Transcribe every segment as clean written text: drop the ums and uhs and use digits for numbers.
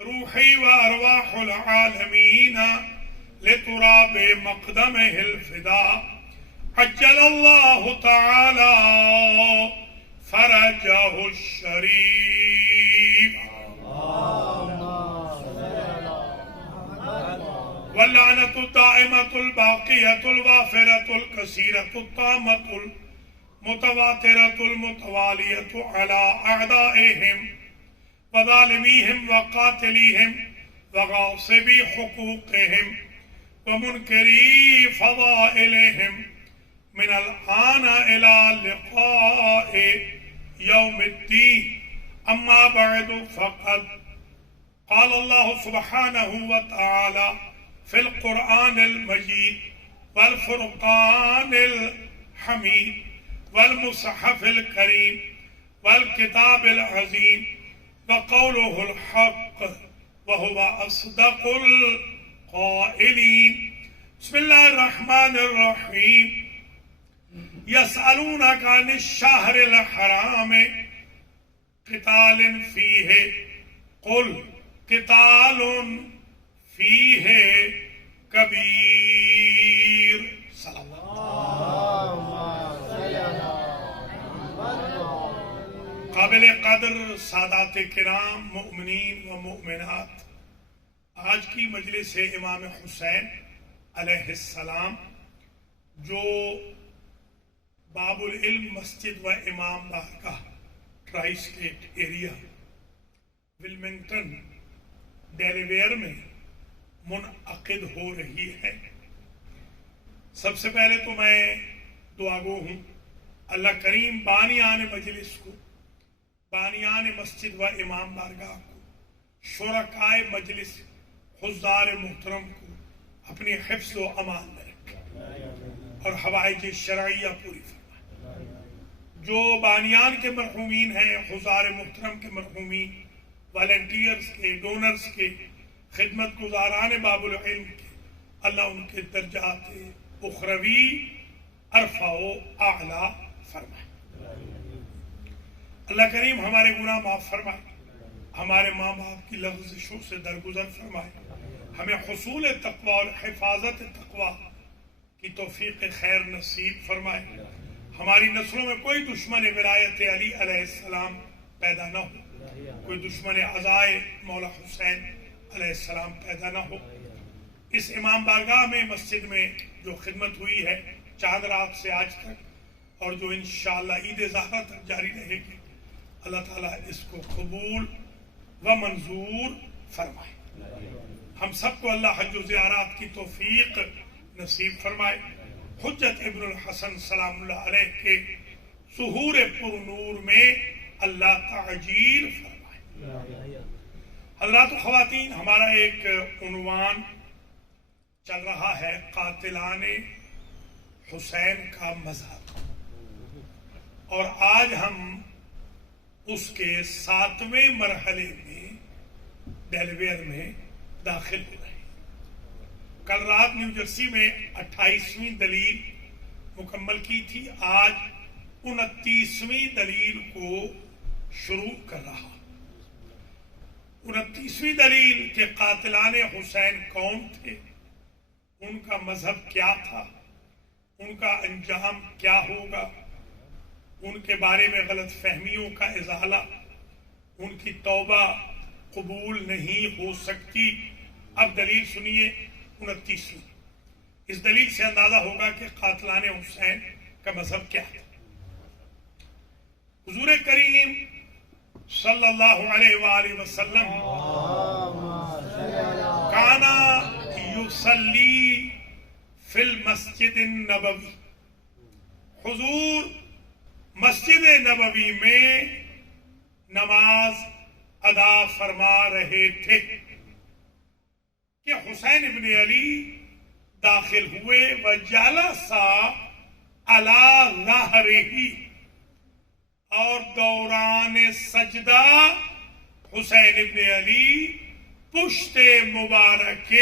روحي وأرواح العالمين لتراب مقدمه الفداء عجل الله تعالى فرجه الشريف واللعنة الدائمة الباقية الوافرة الكثيرة الطامة المتواترة المتوالية على أعدائهم وظالميهم وقاتليهم وغاصبي حقوقهم ومنكري فضائلهم من الآن إلى لقاء يوم الدين. أما بعد فقد قال الله سبحانه وتعالى في القرآن المجيد والفرقان الحميد والمصحف الكريم والكتاب العظيم وقوله الحق وهو أصدق القائلين. بسم الله الرحمن الرحيم. يسألونك عن الشهر الحرام قتال فيه قل قتال فيه كبير. صلی قابل قدر سادات کرام مؤمنین و مؤمنات، آج کی مجلس امام حسین علیہ السلام جو باب العلم مسجد و امام بارگاہ ٹرائی اسٹیٹ ایریا ولمنگٹن ڈیلیویئر میں منعقد ہو رہی ہے. سب سے پہلے تو میں دعا گو ہوں اللہ کریم بانیان مجلس کو، بانیان مسجد و امام بارگاہ کو، شرکائے مجلس حضار محترم کو اپنی حفظ و امان میں رکھے اور حوائج شرعیہ پوری فرمائے. جو بانیان کے مرحومین ہیں، حضار محترم کے مرحومین، والنٹیئرز کے، ڈونرز کے، خدمت گزاران باب العلم کے، اللہ ان کے درجات اخروی ارفع و اعلیٰ فرمائے. اللہ کریم ہمارے گناہ معاف فرمائے، ہمارے ماں باپ کی لغزشوں سے درگزر فرمائے، ہمیں حصول تقوی اور حفاظت تقوی کی توفیق خیر نصیب فرمائے. ہماری نسلوں میں کوئی دشمن ولایت علی علیہ السلام پیدا نہ ہو، کوئی دشمن عزائے مولا حسین علیہ السلام پیدا نہ ہو. اس امام بارگاہ میں مسجد میں جو خدمت ہوئی ہے چاند رات سے آج تک، اور جو انشاءاللہ عید زہرہ تک جاری رہے گی، اللہ تعالیٰ اس کو قبول و منظور فرمائے. ہم سب کو اللہ حج و زیارات کی توفیق نصیب فرمائے. حجت ابن الحسن سلام اللہ علیہ کے ظہور پر نور میں اللہ تعجیل فرمائے. حضرات و خواتین، ہمارا ایک عنوان چل رہا ہے قاتلان حسین کا مذہب، اور آج ہم اس کے 7ویں مرحلے میں ڈیلیویئر میں داخل ہو رہے ہیں. کل رات نیو جرسی میں 28ویں دلیل مکمل کی تھی، آج 29ویں دلیل کو شروع کر رہا. 29ویں دلیل کہ قاتلان حسین کون تھے، ان کا مذہب کیا تھا، ان کا انجام کیا ہوگا، ان کے بارے میں غلط فہمیوں کا ازالہ، ان کی توبہ قبول نہیں ہو سکتی. اب دلیل سنیے 29ویں. اس دلیل سے اندازہ ہوگا کہ قاتلان حسین کا مذہب کیا ہے. حضور کریم صلی اللہ علیہ وآلہ وسلم کانا یصلی فی المسجد النبوی، حضور مسجد نبوی میں نماز ادا فرما رہے تھے کہ حسین ابن علی داخل ہوئے وجلس علی ظہرہ، اور دوران سجدہ حسین ابن علی پشت مبارک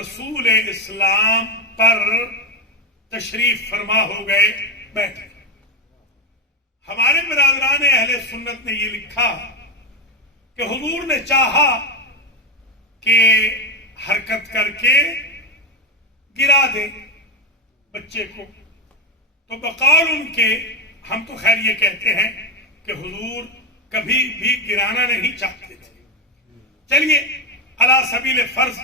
رسول اسلام پر تشریف فرما ہو گئے، بیٹھے. ہمارے برادران اہل سنت نے یہ لکھا کہ حضور نے چاہا کہ حرکت کر کے گرا دیں بچے کو. تو بقول ان کے ہم تو خیر یہ کہتے ہیں کہ حضور کبھی بھی گرانا نہیں چاہتے تھے. چلیے علی سبیل فرض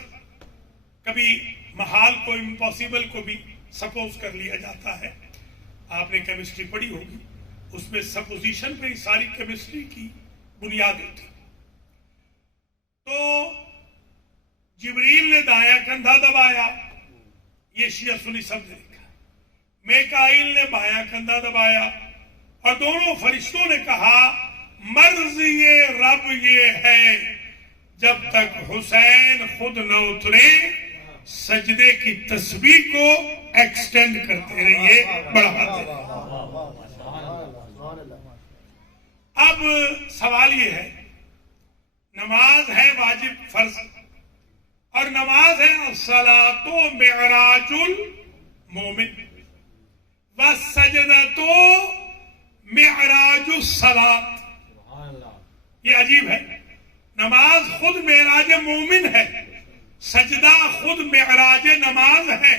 کبھی محال کو امپاسبل کو بھی سپوز کر لیا جاتا ہے. آپ نے کیمسٹری پڑھی ہوگی, اس میں سپوزیشن پہ ہی ساری کیمسٹری کی بنیاد ہوتی. تو جبریل نے دایاں کندھا دبایا, یہ شیعہ سنی سب نے لکھا. میکائیل نے بایاں کندھا دبایا اور دونوں فرشتوں نے کہا مرض یہ رب یہ ہے جب تک حسین خود نہ اترے سجدے کی تسبیح کو ایکسٹینڈ کرتے رہیے, بڑھاتے رہیے. اب سوال یہ ہے, نماز ہے واجب فرض, اور نماز ہے الصلاۃ معراج المومن والسجدۃ معراج الصلاۃ. یہ عجیب ہے, نماز خود معراج مومن ہے, سجدہ خود معراج نماز ہے,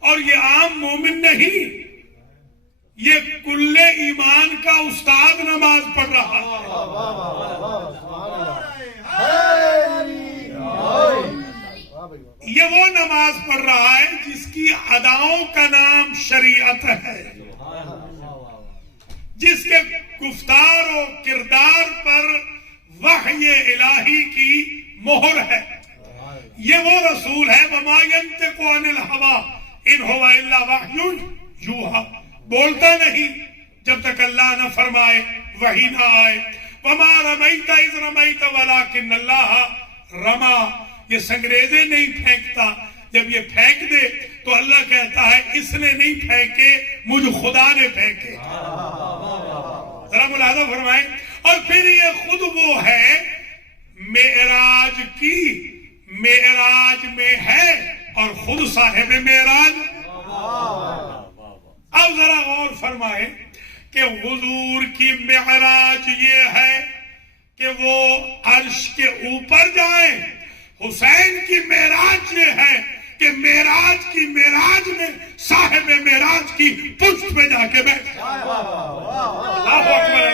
اور یہ عام مومن نہیں, یہ کل ایمان کا استاد نماز پڑھ رہا ہے. یہ وہ نماز پڑھ رہا ہے جس کی اداؤں کا نام شریعت ہے, جس کے گفتار و کردار پر وحی الہی کی مہر ہے. یہ وہ رسول ہے وما ينطق عن الهوى ان هو الا وحی یوحى, بولتا نہیں جب تک اللہ نہ فرمائے, وحی نہ آئے. وما رمیت اذ رمیت ولکن اللہ رما, یہ سنگریزے نہیں پھینکتا, جب یہ پھینک دے تو اللہ کہتا ہے اس نے نہیں پھینکے, مجھ خدا نے پھینکے. ذرا ملاحظہ فرمائیں. اور پھر یہ خود وہ ہے معراج کی, معراج میں ہے اور خود صاحب معراج. اب ذرا غور فرمائیں کہ حضور کی معراج یہ ہے کہ وہ عرش کے اوپر جائیں, حسین کی معراج یہ ہے کہ معراج کی معراج میں صاحب معراج کی پشت پہ جا کے بیٹھ. اللہ اکبر,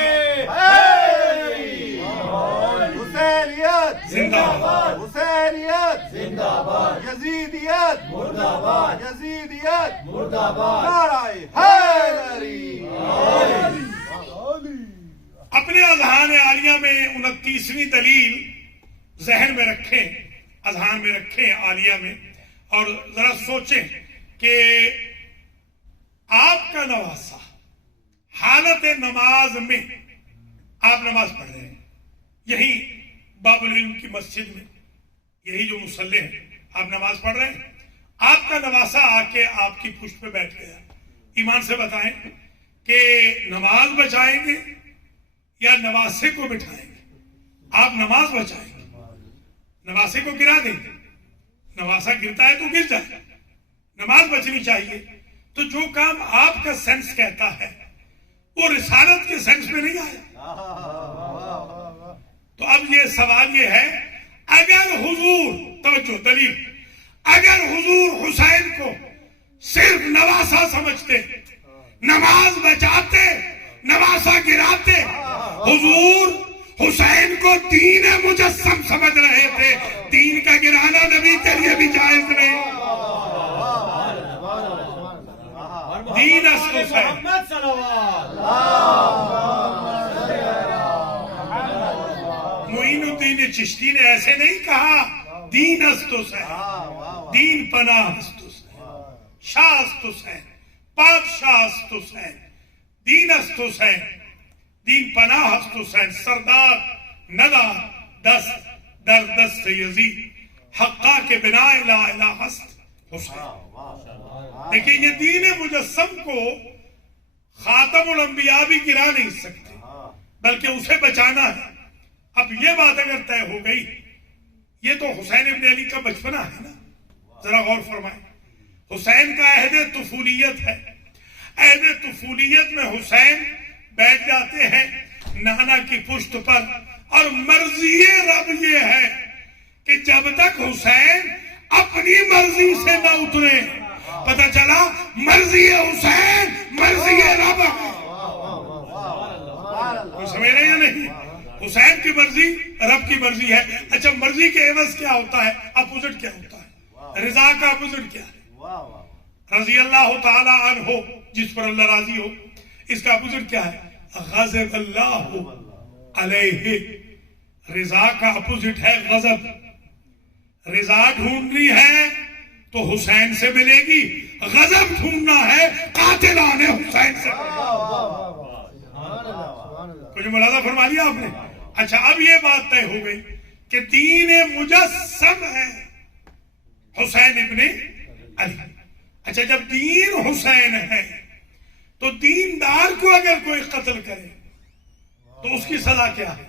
حسینیت زندہ باد, حسینیت زندہ باد, یزیدیت مردہ باد, یزیدیت مردہ باد, نعرہ حیدری. اپنے اذہان عالیہ میں 29ویں دلیل ذہن میں رکھیں, اذہان میں رکھیں عالیہ میں, اور ذرا سوچیں کہ آپ کا نواسہ حالت نماز میں, آپ نماز پڑھ رہے ہیں یہی باب العلم کی مسجد میں, یہی جو مصلی ہیں, آپ نماز پڑھ رہے ہیں, آپ کا نواسہ آ کے آپ کی پشت پہ بیٹھ گیا. ایمان سے بتائیں کہ نماز بچائیں گے یا نواسے کو بٹھائیں گے؟ آپ نماز بچائیں گے, نواسے کو گرا دیں گے. نواسا گرتا ہے تو گر جائے, نماز بچنی چاہیے. تو جو کام آپ کا سینس کہتا ہے وہ رسالت کے سینس میں نہیں آیا. تو اب یہ سوال یہ ہے, اگر حضور, توجہ دلیل, اگر حضور حسین کو صرف نواسا سمجھتے, نماز بچاتے, نواسا گراتے, حضور حسین کو دین مجسم سمجھ رہے تھے, دین کا گرانا نبی کے لیے بھی جائز نہیں. دین است حسین, معین الدین چشتی نے ایسے نہیں کہا دین است حسین, دین پناہ است حسین, شاہ است حسین, پادشاہ است حسین, دین است حسین, دین پناہ است حسین, سردار ندا دست در دست یزید, حقا کے بنا لا الہ است حسین. دیکھیں یہ دین مجسم کو خاتم الانبیاء بھی گرا نہیں سکتے, بلکہ اسے بچانا ہے. اب یہ بات اگر طے ہو گئی, یہ تو حسین ابن علی کا بچپنا ہے نا, ذرا غور فرمائیں. حسین کا عہد طفولیت ہے, عہد طفولیت میں حسین بیٹھ جاتے ہیں نانا کی پشت پر, اور مرضی رب یہ ہے کہ جب تک حسین اپنی مرضی سے نہ اترے. پتہ چلا مرضی حسین مرضی رب ہے. کوئی سمجھ رہے یا نہیں؟ حسین کی مرضی رب کی مرضی ہے. اچھا مرضی کے عوض کیا ہوتا ہے؟ اپوزٹ کیا ہوتا ہے؟ رضا کا اپوزٹ کیا ہے؟ رضی اللہ تعالی عنہ جس پر اللہ راضی ہو، اس کا اپوزٹ کیا ہے؟ غضب اللہ علیہ. رضا کا اپوزٹ ہے غضب. رضا ڈھونڈنی ہے تو حسین سے ملے گی، غضب ڈھونڈنا ہے قاتلان حسین سے. کچھ ملاحظہ فرما لیا آپ نے؟ اچھا اب یہ بات طے ہو گئی کہ دین مجسم ہے حسین ابن علی. اچھا جب دین حسین ہے تو دیندار کو اگر کوئی قتل کرے تو اس کی سزا کیا ہے؟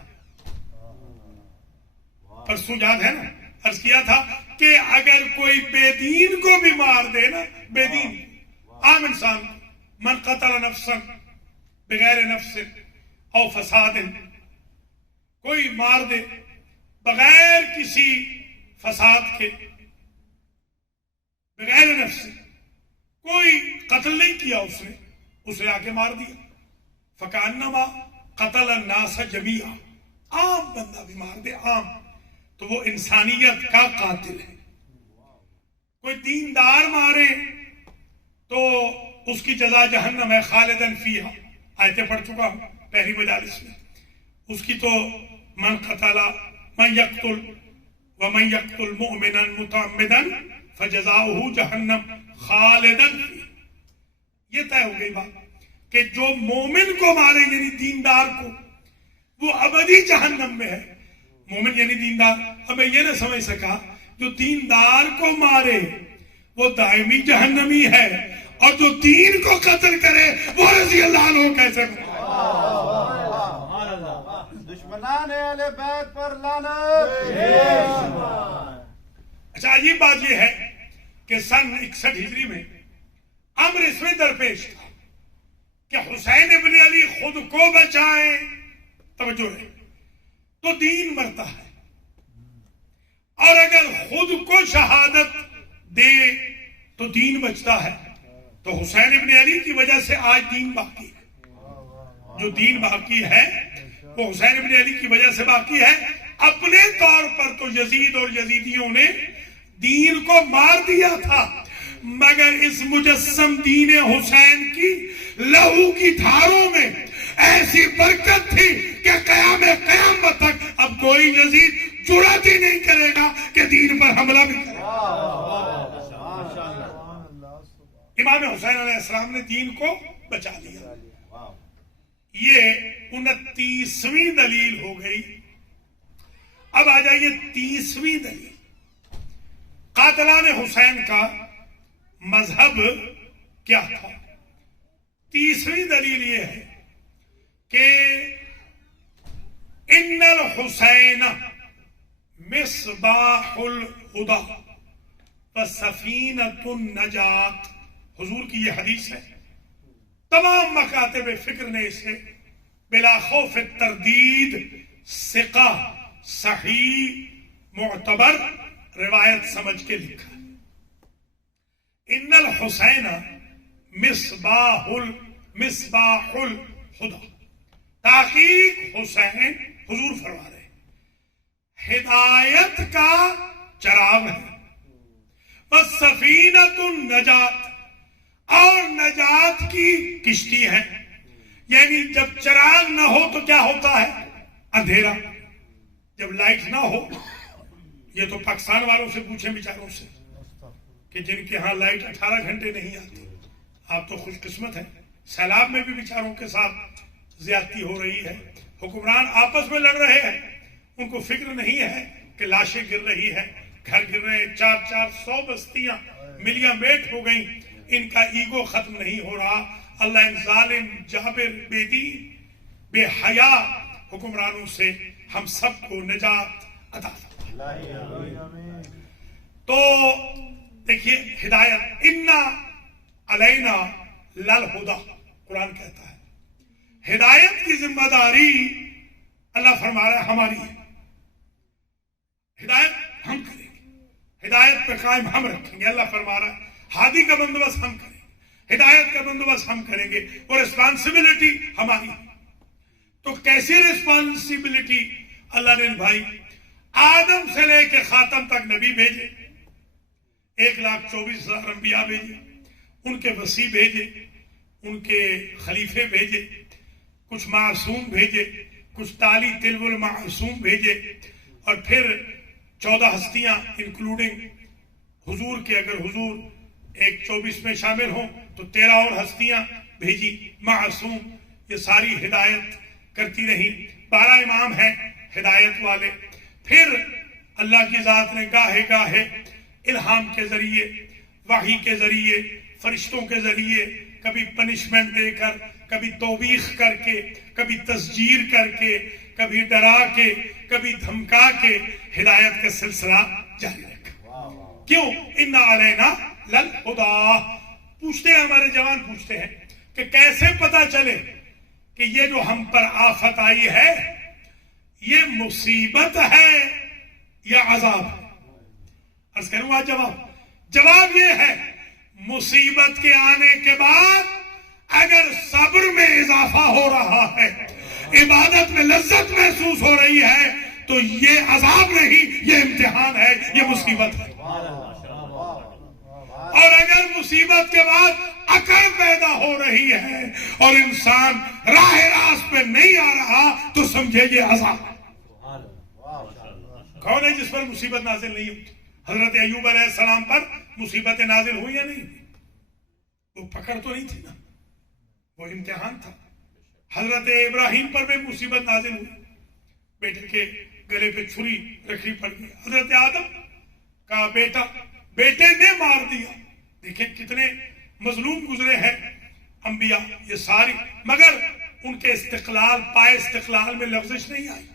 پرسوں یاد ہے نا عرض کیا تھا کہ اگر کوئی بے دین کو بھی مار دے نا، بے دین عام انسان، من قتل نفسا بغیر نفس او فساد، کوئی مار دے بغیر کسی فساد کے، بغیر نفس، کوئی قتل نہیں کیا اس نے، اسے آ کے مار دیا. فکانما قتل الناس جمیعا، عام بندہ بھی مار دے عام، تو وہ انسانیت کا قاتل ہے. کوئی دیندار مارے تو اس کی جزا جہنم ہے خالدن فیہا. آیتیں پڑھ چکا ہوں پہلی مجالس میں. اس کی تو من قتل من یقتل ومن یقتل مؤمنا متعمدا فجزاؤہ جہنم خالدن فیہا. یہ طے ہو گئی بات کہ جو مومن کو مارے یعنی دیندار کو، وہ ابدی جہنم میں ہے. مومن یعنی دیندار. اب میں یہ نہ سمجھ سکا جو دیندار کو مارے وہ دائمی جہنمی ہے اور جو دین کو قتل کرے وہ رضی اللہ عنہ کیسے بنے؟ دشمنان اہل بیت پر لعنت. اچھا عجیب بات یہ ہے کہ سن 61 ہجری میں امر اس میں درپیش تھا کہ حسین ابن علی خود کو بچائیں، توجہ ہے، تو دین مرتا ہے، اور اگر خود کو شہادت دے تو دین بچتا ہے. تو حسین ابن علی کی وجہ سے آج دین باقی ہے. جو دین باقی ہے وہ حسین ابن علی کی وجہ سے باقی ہے. اپنے طور پر تو یزید اور یزیدیوں نے دین کو مار دیا تھا، مگر اس مجسم دین حسین کی لہو کی دھاروں میں ایسی برکت تھی کہ قیامت تک اب کوئی یزید جرأت ہی نہیں کرے گا کہ دین پر حملہ بھی کرے. امام حسین علیہ السلام نے دین کو بچا لیا. یہ 29ویں دلیل ہو گئی. اب آ جائیے 30ویں دلیل. قاتلان حسین کا مذہب کیا تھا؟ 30ویں دلیل یہ ہے کہ ان الحسین مصباح الہدی وسفینۃ النجات. حضور کی یہ حدیث ہے. تمام مکاتب فکر نے اسے بلا خوف تردید ثقہ صحیح معتبر روایت سمجھ کے لکھا. ان الحسین مصباح الہدی. تحقیق حسین حضور فرما رہے ہدایت کا چراغ ہے. وسفینۃ النجات، اور نجات کی کشتی ہے. یعنی جب چراغ نہ ہو تو کیا ہوتا ہے؟ اندھیرا. جب لائٹ نہ ہو، یہ تو پاکستان والوں سے پوچھیں بیچاروں سے کہ جن کے ہاں لائٹ 18 گھنٹے نہیں آتی. آپ تو خوش قسمت ہیں. سیلاب میں بھی بیچاروں کے ساتھ زیادتی ہو رہی ہے. حکمران آپس میں لڑ رہے ہیں، ان کو فکر نہیں ہے کہ لاشیں گر رہی ہے، گھر گر رہے ہیں. 400 بستیاں ملیاں میٹ ہو گئیں. ان کا ایگو ختم نہیں ہو رہا. اللہ ان ظالم جابر بے دین بے حیا حکمرانوں سے ہم سب کو نجات عطا فرمائے. تو دیکھیے ہدایت، انا علینا للہدی قرآن کہتا ہے. ہدایت کی ذمہ داری اللہ فرما رہا ہے ہماری ہے. ہدایت ہم کریں گے. ہدایت پہ قائم ہم رکھیں گے. اللہ فرما رہا ہے ہادی کا بندوبست ہم کریں گے, ہدایت کا بندوبست ہم کریں گے, اور ریسپانسبلٹی ہماری. تو کیسی ریسپانسبلٹی اللہ نے نبھائی؟ آدم سے لے کے خاتم تک نبی بھیجے, 1,24,000 انبیاء بھیجے, ان کے وصی بھیجے, ان کے خلیفے بھیجے, کچھ معصوم بھیجے, کچھ تالی تلو المعصوم بھیجے, اور پھر 14 ہستیاں انکلوڈنگ حضور کے, اگر حضور 1,24 میں شامل ہوں تو 13 اور ہستیاں بھیجی معصوم. یہ ساری ہدایت کرتی رہی. 12 امام ہیں ہدایت والے. پھر اللہ کی ذات نے گاہے گاہے الہام کے ذریعے, وحی کے ذریعے, فرشتوں کے ذریعے, کبھی پنشمنٹ دے کر, کبھی توبیخ کر کے, کبھی تزجیر کر کے, کبھی ڈرا کے, کبھی دھمکا کے ہدایت کا سلسلہ جاری رکھا. کیوں؟ ان علینا للہدیٰ. پوچھتے ہیں ہمارے جوان, پوچھتے ہیں کہ کیسے پتا چلے کہ یہ جو ہم پر آفت آئی ہے یہ مصیبت ہے یا عذاب ہے؟ عرض کروں آج جواب یہ ہے, مصیبت کے آنے کے بعد اگر صبر میں اضافہ ہو رہا ہے, عبادت میں لذت محسوس ہو رہی ہے, تو یہ عذاب نہیں, یہ امتحان ہے, یہ مصیبت ہے. اور اگر مصیبت کے بعد اکڑ پیدا ہو رہی ہے اور انسان راہ راست پہ نہیں آ رہا, تو سمجھے یہ عذاب. کون ہے جس پر مصیبت نازل نہیں ہوتی؟ حضرت ایوب علیہ السلام پر مصیبت نازل ہوئی یا نہیں؟ وہ پکڑ تو نہیں تھی نا, وہ امتحان تھا. حضرت ابراہیم پر بھی مصیبت نازل ہوئی, بیٹے کے گلے پہ چھری رکھنی پڑ گئی. حضرت آدم کا بیٹا بیٹے نے مار دیا. دیکھیں کتنے مظلوم گزرے ہیں انبیاء یہ ساری, مگر ان کے استقلال, پائے استقلال میں لفزش نہیں آئی,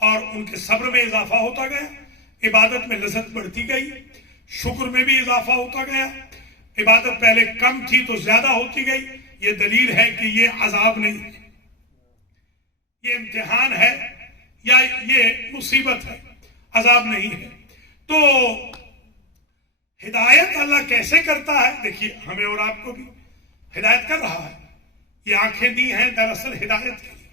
اور ان کے صبر میں اضافہ ہوتا گیا, عبادت میں لذت بڑھتی گئی, شکر میں بھی اضافہ ہوتا گیا. عبادت پہلے کم تھی تو زیادہ ہوتی گئی. یہ دلیل ہے کہ یہ عذاب نہیں ہے, یہ امتحان ہے یا یہ مصیبت ہے, عذاب نہیں ہے. تو ہدایت اللہ کیسے کرتا ہے؟ دیکھیے ہمیں اور آپ کو بھی ہدایت کر رہا ہے. یہ آنکھیں دی ہیں دراصل ہدایت کے لیے,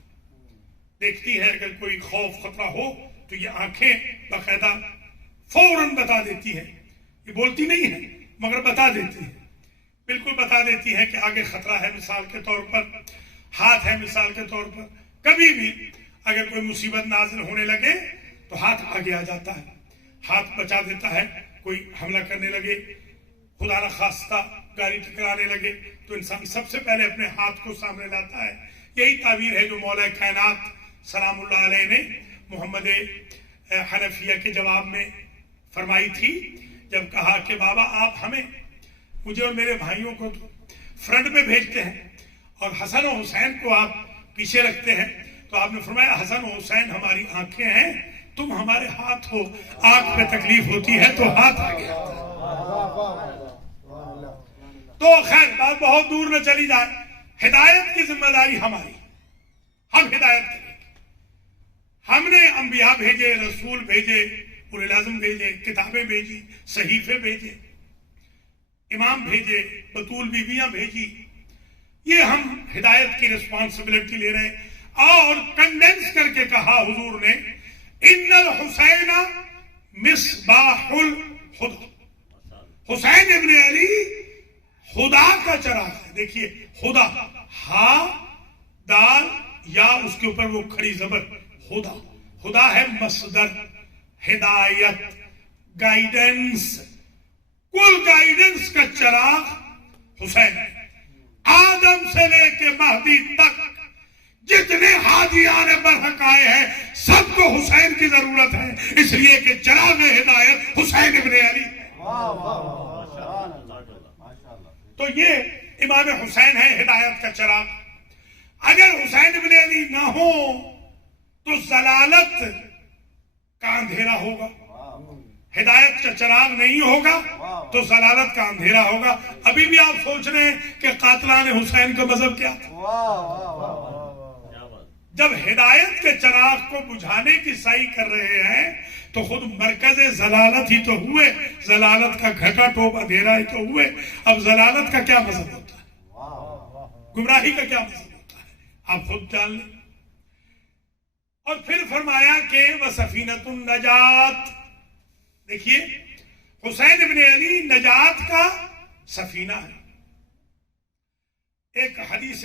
دیکھتی ہے اگر کوئی خوف خطرہ ہو تو یہ آنکھیں باقاعدہ فوراً بتا دیتی ہے. یہ بولتی نہیں ہے مگر بتا دیتی ہے, بالکل بتا دیتی ہے کہ آگے خطرہ ہے. مثال کے طور پر ہاتھ ہے, مثال کے طور پر کبھی بھی اگر کوئی مصیبت نازل ہونے لگے تو ہاتھ آگے آ جاتا ہے, ہاتھ بچا دیتا ہے. کوئی حملہ کرنے لگے, خدا نہ خواستہ گاڑی ٹکرانے لگے, تو انسان سب سے پہلے اپنے ہاتھ کو سامنے لاتا ہے. یہی تعبیر ہے جو مولا کائنات سلام اللہ علیہ نے محمد حنفیہ کے جواب میں فرمائی تھی, جب کہا کہ بابا آپ ہمیں, مجھے اور میرے بھائیوں کو فرنٹ پہ بھیجتے ہیں اور حسن و حسین کو آپ پیچھے رکھتے ہیں, تو آپ نے فرمایا حسن و حسین ہماری آنکھیں ہیں, تم ہمارے ہاتھ ہو, آنکھ پہ تکلیف ہوتی ہے تو ہاتھ آگے آتا ہے. تو خیر بات بہت دور نہ چلی جائے, ہدایت کی ذمہ داری ہماری, ہم ہدایت کریں. ہم نے انبیاء بھیجے, رسول بھیجے, اولو العزم بھیجے, کتابیں بھیجی, صحیفے بھیجے, امام بھیجے, بطول بیویاں بھیجی. یہ ہم ہدایت کی رسپانسبلٹی لے رہے ہیں. اور کنڈینس کر کے کہا حضور نے, ان الحسین مصباح الہدی, حسین ابن علی خدا کا چراغ ہے. دیکھیے خدا, ہا دال یا اس کے اوپر وہ کھڑی زبر, خدا, خدا ہے مصدر, ہدایت, گائیڈنس, کل گائیڈنس کا چراغ حسین ہے. آدم سے لے کے مہدی تک جتنے ہادیان برحق آئے ہیں سب کو حسین کی ضرورت ہے, اس لیے کہ چراغ ہدایت حسین ابن علی ہے. تو یہ امام حسین ہے ہدایت کا چراغ. اگر حسین ابن علی نہ ہو تو ضلالت کا اندھیرا ہوگا, ہدایت کا چراغ نہیں ہوگا تو ضلالت کا اندھیرا ہوگا. ابھی بھی آپ سوچ رہے ہیں کہ قاتلان حسین کا مذہب کیا تھا, جب ہدایت کے چراغ کو بجھانے کی سعی کر رہے ہیں تو خود مرکز ضلالت ہی تو ہوئے، ضلالت کا گھٹا ٹوپ اندھیرا ہی تو ہوئے. اب ضلالت کا کیا مذہب ہوتا ہے، گمراہی کا کیا مذہب ہوتا ہے، آپ خود جان لیں. اور پھر فرمایا کہ وَسَفِينَةُ النَّجَاةِ. دیکھیے حسین ابن علی نجات کا سفینہ ہے. ایک حدیث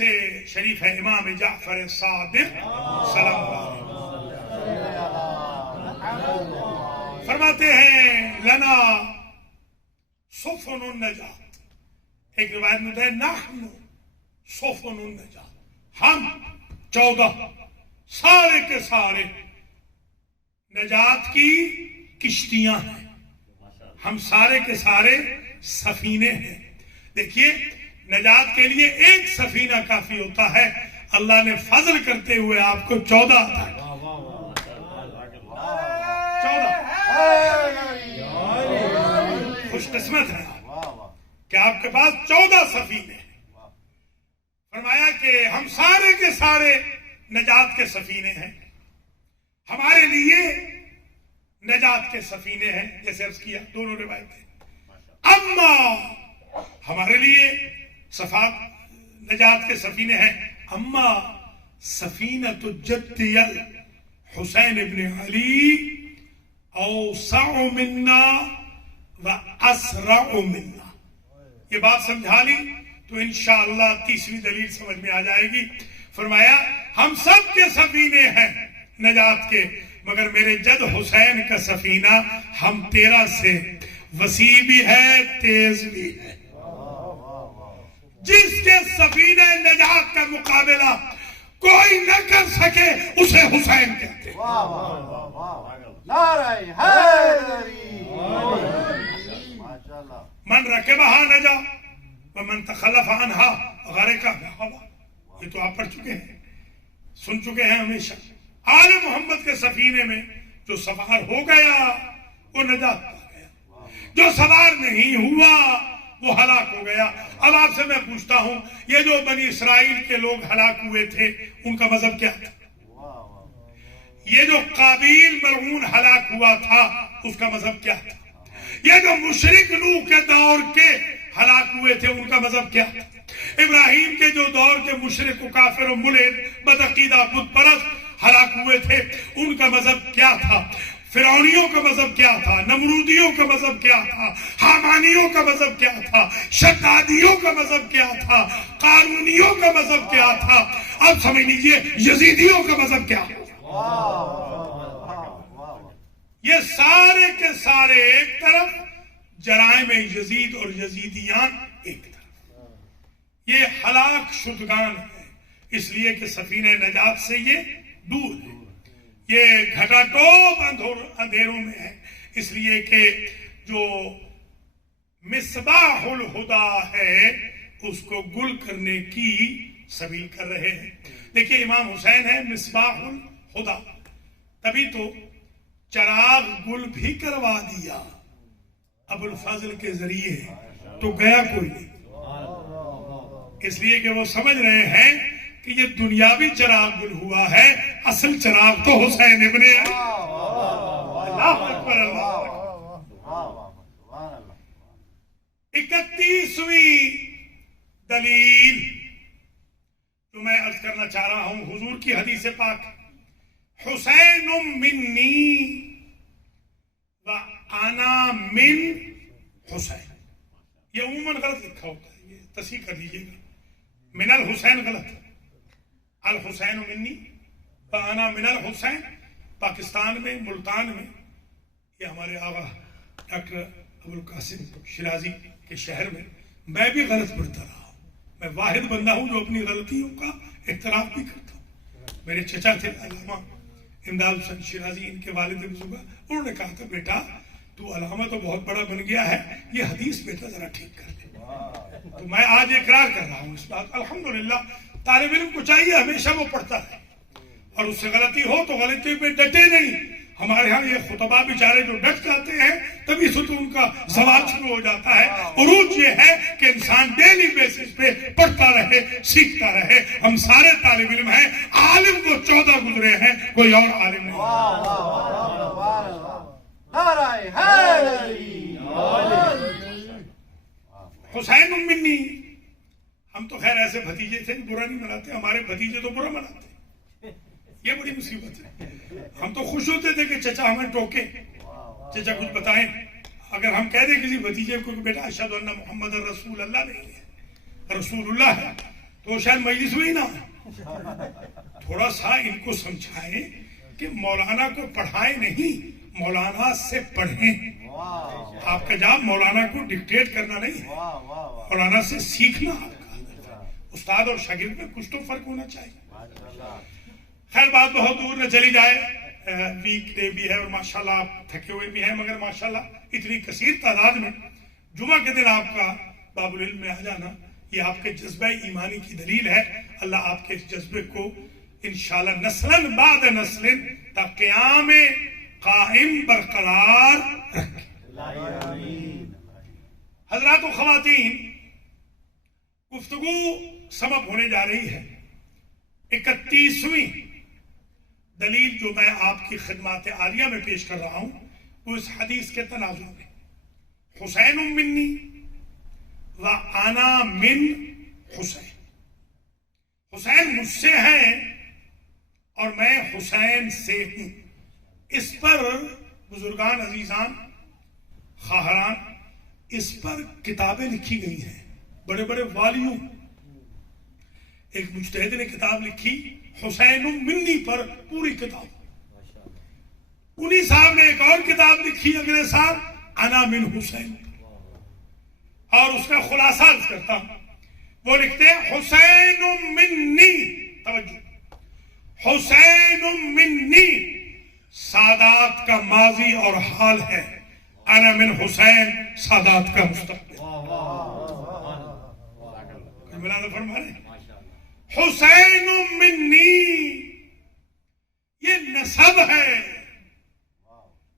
شریف ہے امام جعفر صادق سلام اللہ علیہ فرماتے ہیں لنا سفن النجات. ایک روایت میں ہے نحن سفن النجات، ہم 14 سارے کے سارے نجات کی کشتیاں ہیں، ہم سارے کے سارے سفینے ہیں. دیکھیے نجات کے لیے ایک سفینہ کافی ہوتا ہے، اللہ نے فضل کرتے ہوئے آپ کو 14 عطا کیا. 14 خوش قسمت ہے کہ آپ کے پاس 14 سفینے ہیں. فرمایا کہ ہم سارے کے سارے نجات کے سفینے ہیں، ہمارے لیے نجات کے سفینے ہیں. جیسے عرض کیا دونوں روایتیں. اما ہمارے لیے نجات کے سفینے ہیں. اما سفینۃ جدی حسین ابن علی اوسع منا و اسرع منا. یہ بات سمجھا لی تو انشاءاللہ 30ویں دلیل سمجھ میں آ جائے گی. فرمایا ہم سب کے سفینے ہیں نجات کے، مگر میرے جد حسین کا سفینہ ہم 13 سے وسیع بھی ہے، تیز بھی ہے. جس کے سفینہ نجات کا مقابلہ کوئی نہ کر سکے اسے حسین کہتے ہیں. من رکبہا نجا ومن تخلف عنہا غرق بہوا. یہ تو آپ پڑھ چکے ہیں، سن چکے ہیں ہمیشہ. آل محمد کے سفینے میں جو سوار ہو گیا وہ نجات پا گیا، جو سوار نہیں ہوا وہ ہلاک ہو گیا. اب آپ سے میں پوچھتا ہوں، یہ جو بنی اسرائیل کے لوگ ہلاک ہوئے تھے ان کا مذہب کیا تھا؟ یہ جو قابیل ملعون ہلاک ہوا تھا اس کا مذہب کیا تھا؟ یہ جو مشرک نوح کے دور کے ہلاک ہوئے تھے ان کا مذہب کیا تھا؟ ابراہیم کے جو دور کے مشرک و کافر و ملحد بدعقیدہ بت پرست ہلاک ہوئے تھے ان کا مذہب کیا تھا؟ فرعونیوں کا مذہب کیا تھا؟ نمرودیوں کا مذہب کیا تھا؟ حامانیوں کا مذہب کیا تھا؟ شدادیوں کا مذہب کیا تھا؟ قارونیوں کا مذہب کیا تھا؟ اب سمجھ لیجئے یزیدیوں کا مذہب کیا تھا؟ یہ سارے کے سارے ایک طرف، جرائم یزید اور یزیدیان ایک طرف. یہ ہلاک شدگان ہے، اس لیے کہ سفینہ نجات سے یہ دور ہے، یہ گھٹا ٹوپ اندھیروں میں ہے. اس لیے کہ جو مصباح الہدا ہے اس کو گل کرنے کی سبیل کر رہے ہیں. دیکھیے امام حسین ہے مصباح الہدا، تبھی تو چراغ گل بھی کروا دیا ابو الفضل کے ذریعے، تو گیا کوئی نہیں. اس لیے کہ وہ سمجھ رہے ہیں کہ یہ دنیاوی چراغ گل ہوا ہے، اصل چراغ تو حسین ابن علی. اللہ اکبر اللہ اکبر. 31ویں دلیل جو میں عرض کرنا چاہ رہا ہوں، حضور کی حدیث پاک حسین منی و انا من حسین. یہ عموماً غلط لکھا ہوتا ہے، یہ تصحیح کر لیجیے گا. من الحسین غلط ہے، الحسین منی و انا من الحسین. پاکستان میں ملتان میں یہ ہمارے آغا ڈاکٹر ابو القاسم شیرازی کے شہر میں میں بھی غلط پڑھتا رہا ہوں. میں واحد بندہ ہوں جو اپنی غلطیوں کا اعتراف بھی کرتا ہوں. میرے چچا تھے علامہ امداد حسین شیرازی، ان کے والد بزرگ، انہوں نے کہا تھا بیٹا تو علامہ تو بہت بڑا بن گیا ہے، یہ حدیث بیٹا ذرا ٹھیک کر لے. تو میں آج اقرار کر رہا ہوں اس بات. الحمدللہ طالب علم کو چاہیے ہمیشہ وہ پڑھتا ہے اور اس سے غلطی ہو تو غلطی پہ ڈٹے نہیں. ہمارے ہاں یہ خطبہ بیچارے جو ڈٹ جاتے ہیں تبھی سے تو ان کا زوال شروع ہو جاتا ہے. عروج یہ ہے کہ انسان ڈیلی بیسس پہ پڑھتا رہے, سیکھتا رہے. ہم سارے طالب علم ہیں, عالم وہ 14 گزرے ہیں, کوئی اور عالم نہیں. حسین منی, ہم تو خیر ایسے بھتیجے تھے برا نہیں مناتے, ہمارے بھتیجے تو برا مناتے. یہ بڑی مصیبت ہے. ہم تو خوش ہوتے تھے کہ چچا ہمیں ٹوکے, چچا کچھ بتائیں. اگر ہم کہہ دیں کسی بھتیجے کو کہ بیٹا اشہد ان محمد رسول اللہ نہیں ہے, رسول اللہ ہے, تو شاید مجلس میں ہی نہ ہے. تھوڑا سا ان کو سمجھائیں کہ مولانا کو پڑھائیں نہیں, مولانا سے پڑھیں. آپ کا جاب مولانا کو ڈکٹیٹ کرنا نہیں ہے, مولانا سے سیکھنا. آپ کا استاد اور شاگرد میں کچھ تو فرق ہونا چاہیے. خیر بات بہت دور نہ چلی جائے, ویک ڈے بھی ہے اور ماشاءاللہ آپ تھکے ہوئے بھی ہیں, مگر ماشاءاللہ اتنی کثیر تعداد میں جمعہ کے دن آپ کا باب العلم میں آ جانا, یہ آپ کے جذبہ ایمانی کی دلیل ہے. اللہ آپ کے اس جذبے کو انشاءاللہ نسلاً بعد نسلن تا قیام قائم برقرار رکھے. حضرات و خواتین, گفتگو سبب ہونے جا رہی ہے 31ویں دلیل جو میں آپ کی خدمات عالیہ میں پیش کر رہا ہوں, وہ اس حدیث کے تناظر میں. حسین منی و انا من حسین, حسین مجھ سے ہے اور میں حسین سے ہوں. اس پر بزرگان عزیزان خواہران, اس پر کتابیں لکھی گئی ہیں, بڑے بڑے والیوں. ایک مجتہد نے کتاب لکھی حسین منی پر, پوری کتاب. انہی صاحب نے ایک اور کتاب لکھی اگلے سال انا من حسین, اور اس کا خلاصہ کرتا ہوں. وہ لکھتے ہیں حسین منی, توجہ, حسین منی سادات کا ماضی اور حال ہے, انا من حسین سادات کا مستقبل. ملاحظہ فرما رہے ہیں, حسین منی یہ نسب ہے,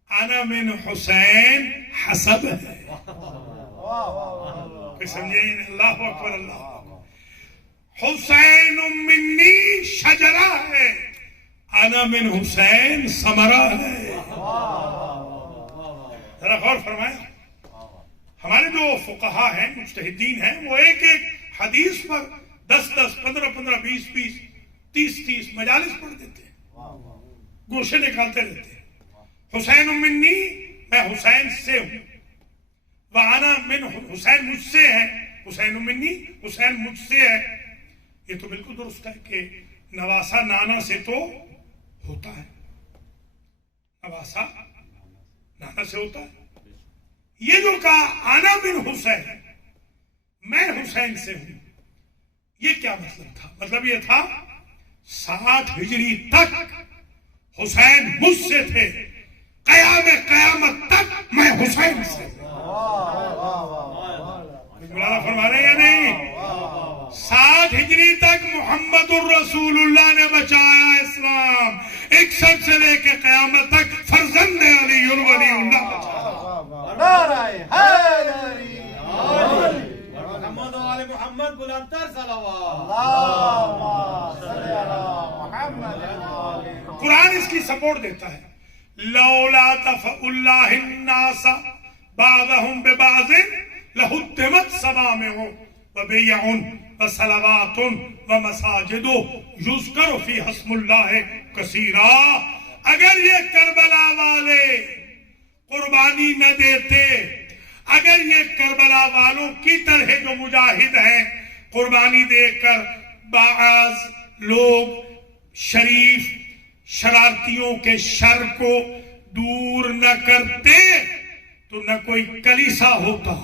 انا من حسین حسب ہے. کوئی سمجھے؟ اللہ اکبر, اللہ. حسین منی شجرہ ہے, انا من حسین ثمرہ ہے. ذرا غور فرمائیں. ہمارے جو فقہا ہیں, مجتہدین ہیں, وہ ایک ایک حدیث پر 10 15 20 30 مجالس پڑھ دیتے ہیں, گوشے نکالتے رہتے ہیں. حسین منی, میں حسین سے ہوں. وَأَنَا مِنْ حسین مجھ سے ہے, حسین منی حسین مجھ سے ہے. یہ تو بالکل درست ہے کہ نواسا نانا سے تو ہوتا ہے, نواسا نانا سے ہوتا ہے. یہ جو کہا انا من حسین, میں حسین سے ہوں, یہ کیا مطلب تھا؟ مطلب یہ تھا 60 ہجری تک حسین مجھ سے تھے, قیامت تک میں حسین سے. مولانا فرما رہے یا نہیں؟ 60 ہجری تک محمد الرسول اللہ نے بچایا اسلام, 61 سے لے کے قیامت تک فرزند علی ولی اللہ محمد و آل محمد بلندتر صلوات. قرآن اس کی سپورٹ دیتا ہے. لولا دفع اللہ الناس بعضهم ببعض لہدمت صوامع وبیع وصلوات ومساجد یذکر فیہا اسم اللہ کثیرا. اگر یہ کربلا والے قربانی نہ دیتے, اگر یہ کربلا والوں کی طرح جو مجاہد ہیں قربانی دے کر بعض لوگ شریف شرارتیوں کے شر کو دور نہ کرتے, تو نہ کوئی کلیسا ہوتا,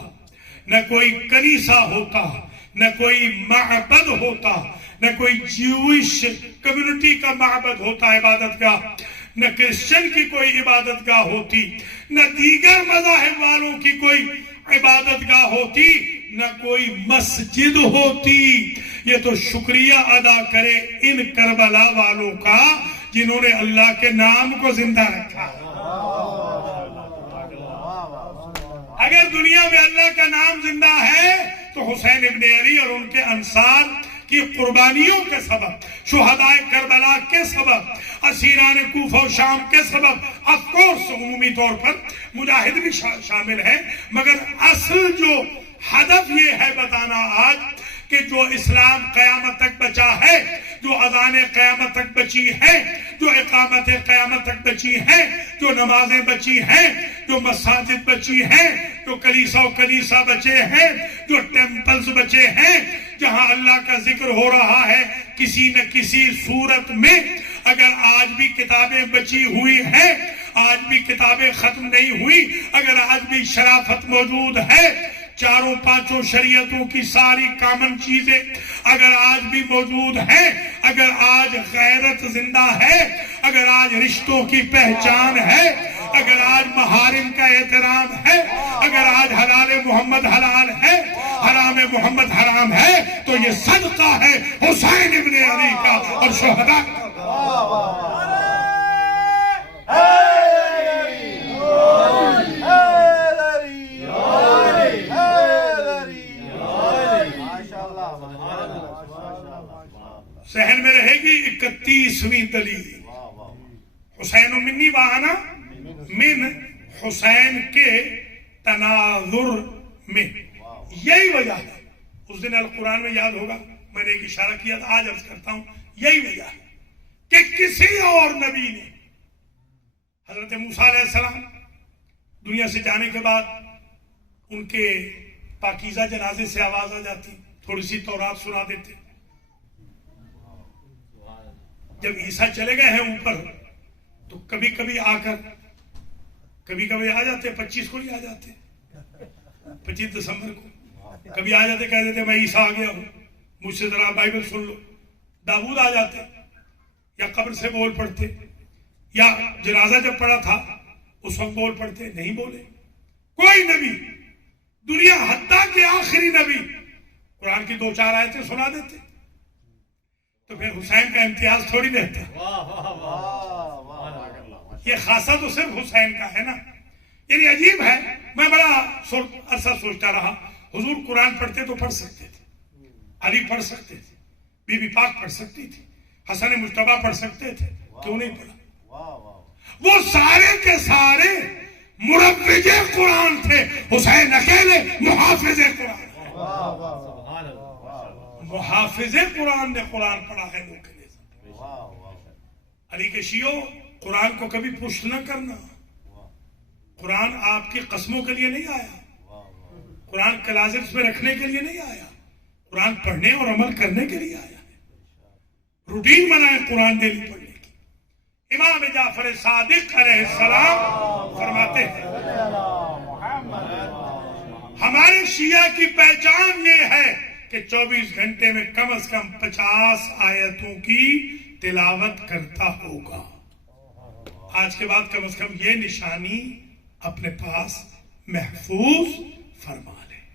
نہ کوئی کنیسا ہوتا, نہ کوئی معبد ہوتا, نہ کوئی جیوش کمیونٹی کا معبد ہوتا عبادت گاہ, نہ کرسچن کی کوئی عبادت گاہ ہوتی, نہ دیگر مذاہب والوں کی کوئی عبادت گاہ ہوتی, نہ کوئی مسجد ہوتی. یہ تو شکریہ ادا کرے ان کربلا والوں کا جنہوں نے اللہ کے نام کو زندہ رکھا. اگر دنیا میں اللہ کا نام زندہ ہے تو حسین ابن علی اور ان کے انصار کی قربانیوں کے سبب، شہدائے کربلا کے سبب، اسیران کوفہ و شام کے سبب، آف کورس عمومی طور پر مجاہد بھی شامل ہیں، مگر اصل جو ہدف یہ ہے بتانا آج کہ جو اسلام قیامت تک بچا ہے، جو اذان قیامت تک بچی ہے، جو اقامت قیامت تک بچی ہے، جو نمازیں بچی ہیں، جو مساجد بچی ہیں، جو کلیسا و کلیسا بچے ہیں، جو ٹیمپلز بچے ہیں، جہاں اللہ کا ذکر ہو رہا ہے کسی نہ کسی صورت میں، اگر آج بھی کتابیں بچی ہوئی ہیں، آج بھی کتابیں ختم نہیں ہوئی، اگر آج بھی شرافت موجود ہے، چاروں پانچوں شریعتوں کی ساری کامن چیزیں اگر آج بھی موجود ہیں، اگر آج غیرت زندہ ہے، اگر آج رشتوں کی پہچان ہے، اگر آج محارم کا احترام ہے، اگر آج حلال محمد حلال ہے، حرام محمد حرام ہے، تو یہ صدقہ ہے حسین ابن علی کا اور شہداء کا۔ ذہن میں رہے گی 31ویں دلیل، حسین منی وانا من حسین کے تناظر میں، یہی وجہ ہے۔ اس دن القرآن میں یاد ہوگا میں نے ایک اشارہ کیا تھا، آج عرض کرتا ہوں، یہی وجہ ہے کہ کسی اور نبی نے، حضرت موسیٰ علیہ السلام دنیا سے جانے کے بعد ان کے پاکیزہ جنازے سے آواز آ جاتی، تھوڑی سی تورات سنا دیتے۔ جب عیسیٰ چلے گئے ہیں اوپر تو کبھی کبھی آ کر، کبھی کبھی آ جاتے، 25 کو ہی آ جاتے، 25 دسمبر کو کبھی آ جاتے، کہہ دیتے میں عیسیٰ آ گیا ہوں، مجھ سے ذرا بائبل سن لو۔ داؤد آ جاتے یا قبر سے بول پڑتے، یا جنازہ جب پڑا تھا اس وقت بول پڑتے، نہیں بولے کوئی نبی دنیا، حتیٰ کہ آخری نبی قرآن کی 2-4 آیتیں سنا دیتے۔ تو پھر حسین کا امتیاز تھوڑی رہتا ہے، یہ خاصہ تو صرف حسین کا ہے نا۔ یعنی عجیب ہے، میں بڑا عرصہ سوچتا رہا، حضور قرآن پڑھتے تو پڑھ سکتے تھے، علی پڑھ سکتے تھے، بی بی پاک پڑھ سکتی تھی، حسن مجتبیٰ پڑھ سکتے تھے، کیوں نہیں پڑھا؟ وہ سارے کے سارے مروج قرآن تھے، حسین اکیلے محافظ قرآن، محافظ قرآن نے قرآن پڑھا ہے وہ کے لیے۔ علی کے شیعوں، قرآن کو کبھی پشت نہ کرنا، قرآن آپ کی قسموں کے لیے نہیں آیا، قرآن کلازمز میں رکھنے کے لیے نہیں آیا، قرآن پڑھنے اور عمل کرنے کے لیے آیا ہے۔ روٹین بنائے قرآن ڈیلی پڑھنے کی۔ امام جعفر صادق علیہ السلام فرماتے ہیں، ہمارے شیعہ کی پہچان یہ ہے کہ 24 گھنٹے میں کم از کم 50 آیتوں کی تلاوت کرتا ہوگا۔ آج کے بعد کم از کم یہ نشانی اپنے پاس محفوظ فرما لیں۔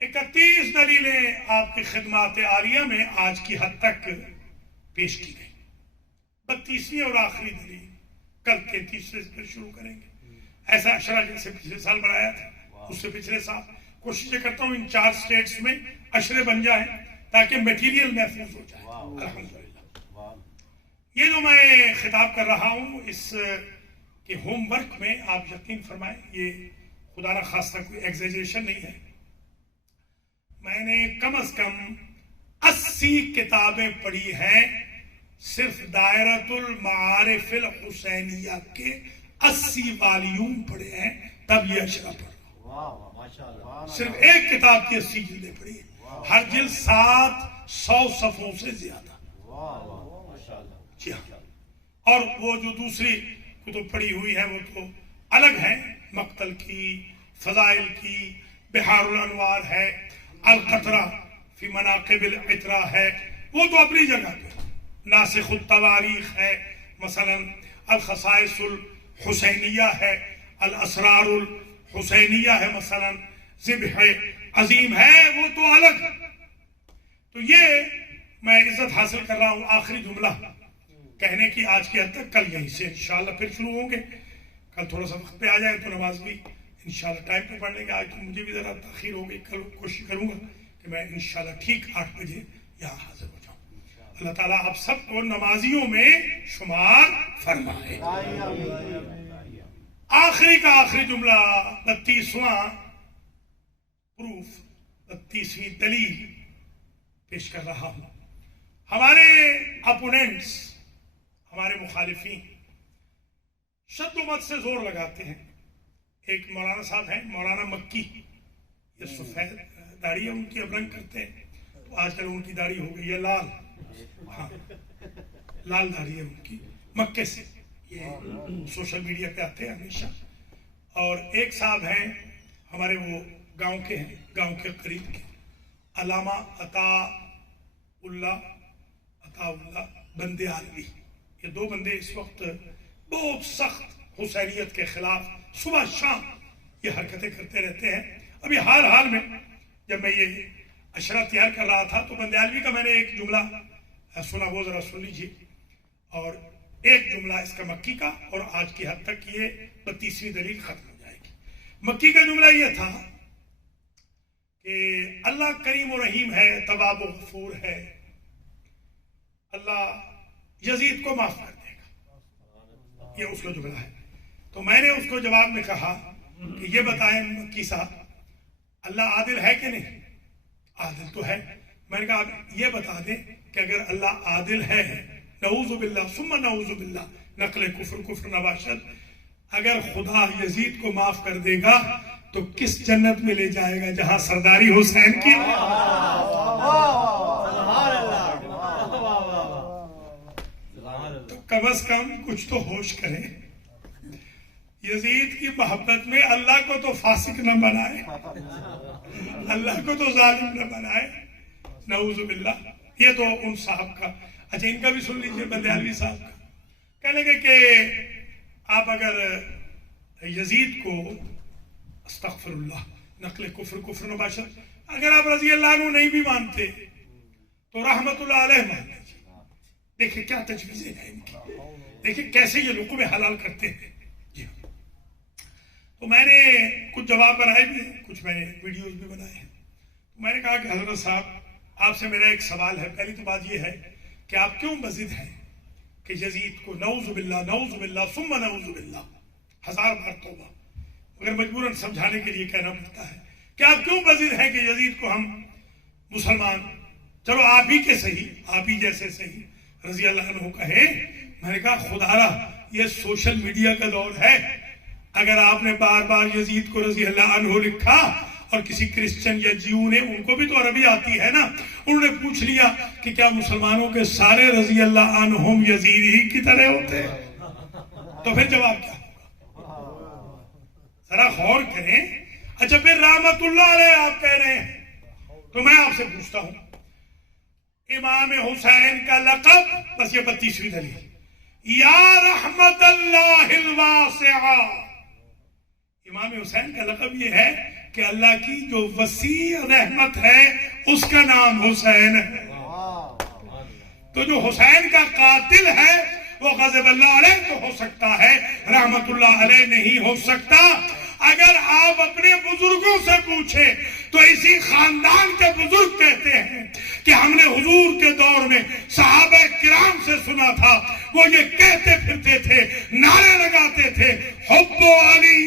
31 دلیلیں آپ کی خدمات عالیہ میں آج کی حد تک پیش کی گئی۔ 32ویں اور آخری دلیل کل 33 سے پھر شروع کریں گے۔ ایسا عشرہ جیسے پچھلے سال بنایا تھا، اس سے پچھلے سال کوشش کرتا ہوں ان 4 سٹیٹس میں عشرے بن جائیں تاکہ میٹیریل محفوظ ہو جائے۔ الحمدللہ یہ جو میں خطاب کر رہا ہوں اس کے ہوم ورک میں آپ یقین فرمائیں یہ خدا نہ خواستہ کوئی ایگزیجریشن نہیں ہے، میں نے کم از کم 80 کتابیں پڑھی ہیں، صرف دائرۃ المعارف الحسینیہ کے 80 والیوم پڑھے ہیں، تب یہ عشرہ پڑھ رہا ہوں۔ صرف ایک کتاب کی 80 جلدیں پڑھی ہیں، ہر جلد 700 صفحوں سے زیادہ۔ جی ہاں، اور وہ جو دوسری کتب پڑھی ہوئی ہیں وہ تو الگ ہیں، مقتل کی، فضائل کی، بحار الانوار ہے، القطرہ فی مناقب العطرہ ہے، وہ تو اپنی جگہ پہ، ناسخ التواریخ ہے، مثلا الخصائص الحسینیہ ہے، الاسرار الحسینیہ ہے، مثلا ذبح عظیم ہے، وہ تو الگ۔ تو یہ میں عزت حاصل کر رہا ہوں، آخری جملہ کہنے کی آج کی حد تک، کل یہیں سے انشاءاللہ پھر شروع ہوں گے۔ کل تھوڑا سا وقت پہ آ جائے تو نماز بھی انشاءاللہ ٹائم پہ پڑھ لیں گے. آج تو مجھے بھی ذرا تاخیر ہو گئی. کل کوشش کروں گا کہ میں انشاءاللہ ٹھیک 8 بجے یہاں حاضر ہو جاؤں. اللہ تعالیٰ آپ سب کو نمازیوں میں شمار فرمائے. آخری کا آخری جملہ 32واں پروف 32ویں دلیل پیش کر رہا ہوں. ہمارے اپوننٹس، ہمارے مخالفین شد و مت سے زور لگاتے ہیں. ایک مولانا صاحب ہیں مولانا مکی، یہ سفید داڑھی ہے ان کی، اب رنگ کرتے ہیں تو آج کل ان کی داڑھی ہو گئی ہے لال. ہاں لال داڑھی ہے ان کی، مکے سے، یہ سوشل میڈیا پہ آتے ہیں ہمیشہ. اور ایک صاحب ہیں ہمارے وہ گاؤں کے ہیں، گاؤں کے قریب کے، علامہ عطا اللہ بندیالوی. یہ دو بندے اس وقت بہت سخت حسینیت کے خلاف صبح شام یہ حرکتیں کرتے رہتے ہیں. ابھی حال میں جب میں یہ اشرا تیار کر رہا تھا تو بندیالوی کا میں نے ایک جملہ سنا، وہ ذرا سن لیجیے، اور ایک جملہ اس کا مکی کا، اور آج کی حد تک یہ 32ویں دلیل ختم ہو جائے گی. مکی کا جملہ یہ تھا کہ اللہ کریم و رحیم ہے، تواب و غفور ہے، اللہ یزید کو معاف کر دے گا. یہ اس کا جملہ ہے. تو میں نے اس کو جواب میں کہا کہ یہ بتائیں مکی صاحب، اللہ عادل ہے کہ نہیں؟ عادل تو ہے. میں نے کہا یہ بتا دیں کہ اگر اللہ عادل ہے، نعوذ باللہ ثم نعوذ باللہ، نقل کفر نباشد، اگر خدا یزید کو معاف کر دے گا تو کس جنت میں لے جائے گا جہاں سرداری حسین کی؟ تو کم از کم کچھ تو ہوش کریں. یزید کی محبت میں اللہ کو تو فاسق نہ بنائے، اللہ کو تو ظالم نہ بنائے، نعوذ باللہ. یہ تو ان صاحب کا. اچھا ان کا بھی سن لیجئے، بندیالوی صاحب کا. کہنے لگے کہ آپ اگر یزید کو، استغفر اللہ، نقل کفر نباشد، اگر آپ رضی اللہ عنہ نہیں بھی مانتے تو رحمت اللہ علیہ مان لیجیے. دیکھیں کیا تجویزیں ہیں ان کی، دیکھیں کیسے یہ لقمے حلال کرتے ہیں. جی ہاں. تو میں نے کچھ جواب بنائے بھی ہیں، کچھ میں نے ویڈیوز بھی بنائے ہیں. تو میں نے کہا کہ حضرت صاحب آپ سے میرا ایک سوال ہے. پہلی تو بات یہ ہے کہ آپ کیوں مزید ہیں کہ یزید کو، نعوذ باللہ ثم نعوذ باللہ، 1000 بار توبہ، مگر مجبوراً سمجھانے کے لیے کہنا پڑتا ہے کہ آپ کیوں مزید ہیں کہ یزید کو ہم مسلمان، چلو آپ ہی کے صحیح، آپ ہی جیسے صحیح رضی اللہ عنہ کہیں. میں نے کہا خدا را یہ سوشل میڈیا کا دور ہے، اگر آپ نے بار بار یزید کو رضی اللہ عنہ لکھا اور کسی کرسچن یا جیو نے، ان کو بھی تو عربی آتی ہے نا، انہوں نے پوچھ لیا کہ کیا مسلمانوں کے سارے رضی اللہ عنہم یزید ہی کی طرح ہوتے ہیں، تو پھر جواب کیا ہوگا؟ ذرا غور کریں. اچھا پھر رحمت اللہ علیہ آپ کہہ رہے ہیں، تو میں آپ سے پوچھتا ہوں امام حسین کا لقب، بس یہ 32ویں دلیل، یا رحمت اللہ الواسعہ. امام حسین کا لقب یہ ہے کہ اللہ کی جو وسیع رحمت ہے اس کا نام حسین ہے. تو جو حسین کا قاتل ہے وہ غضب اللہ علیہ تو ہو سکتا ہے، رحمت اللہ علیہ نہیں ہو سکتا. اگر آپ اپنے بزرگوں سے پوچھیں تو اسی خاندان کے بزرگ کہتے ہیں کہ ہم نے حضور کے دور میں صحابہ کرام سے سنا تھا، وہ یہ کہتے پھرتے تھے، نعرے لگاتے تھے، حب علی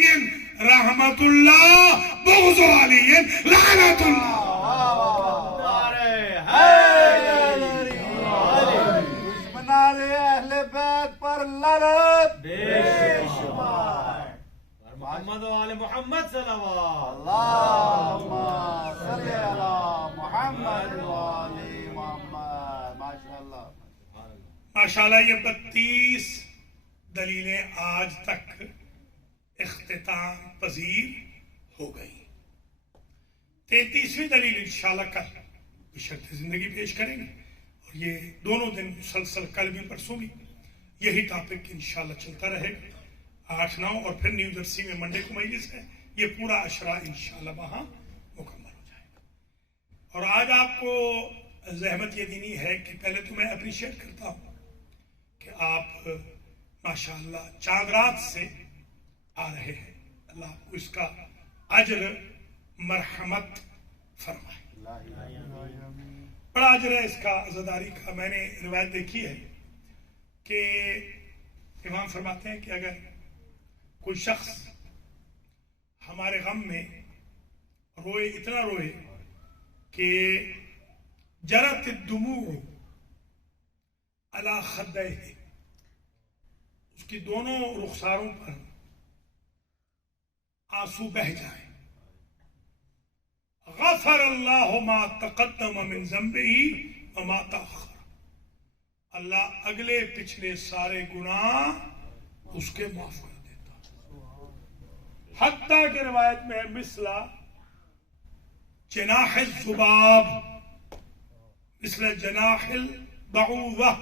رحمت اللہ، بغض علی لعنت اللہ. اہل بیت پر لعنت بے شمار. محمد و آل محمد صلوات. اللہم صلی علی محمد و آل محمد. ماشاءاللہ ماشاءاللہ. یہ 32 دلیلیں آج تک اختتام پذیر ہو گئی. 33ویں دلیل انشاءاللہ کل بشرط زندگی پیش کریں گے، اور یہ دونوں دن مسلسل، کل بھی پرسوں بھی یہی ٹاپک انشاءاللہ چلتا رہے گا. 8-9 اور پھر نیو جرسی میں منڈے کو مجلس ہے. یہ پورا اشرا انشاءاللہ وہاں مکمل ہو جائے گا. اور آج آپ کو زحمت یہ دینی ہے کہ پہلے تو میں اپریشیٹ کرتا ہوں کہ آپ ماشاءاللہ چاند رات سے آ رہے ہیں، اللہ کو اس کا اجر مرحمت فرمائے۔ بڑا اجر ہے اس کا عزاداری کا۔ میں نے روایت دیکھی ہے کہ امام فرماتے ہیں کہ اگر کوئی شخص ہمارے غم میں روئے، اتنا روئے کہ جرت الدموع علی خدیہ، اس کی دونوں رخساروں پر آنسو بہہ جائے، غفر اللہ ما تقدم من ذنبہ وما تأخر، اللہ اگلے پچھلے سارے گناہ اس کے معاف کر دیتا، حتیٰ کہ روایت میں ہے مثلا جناح الذباب، مثل جناح البعوضہ،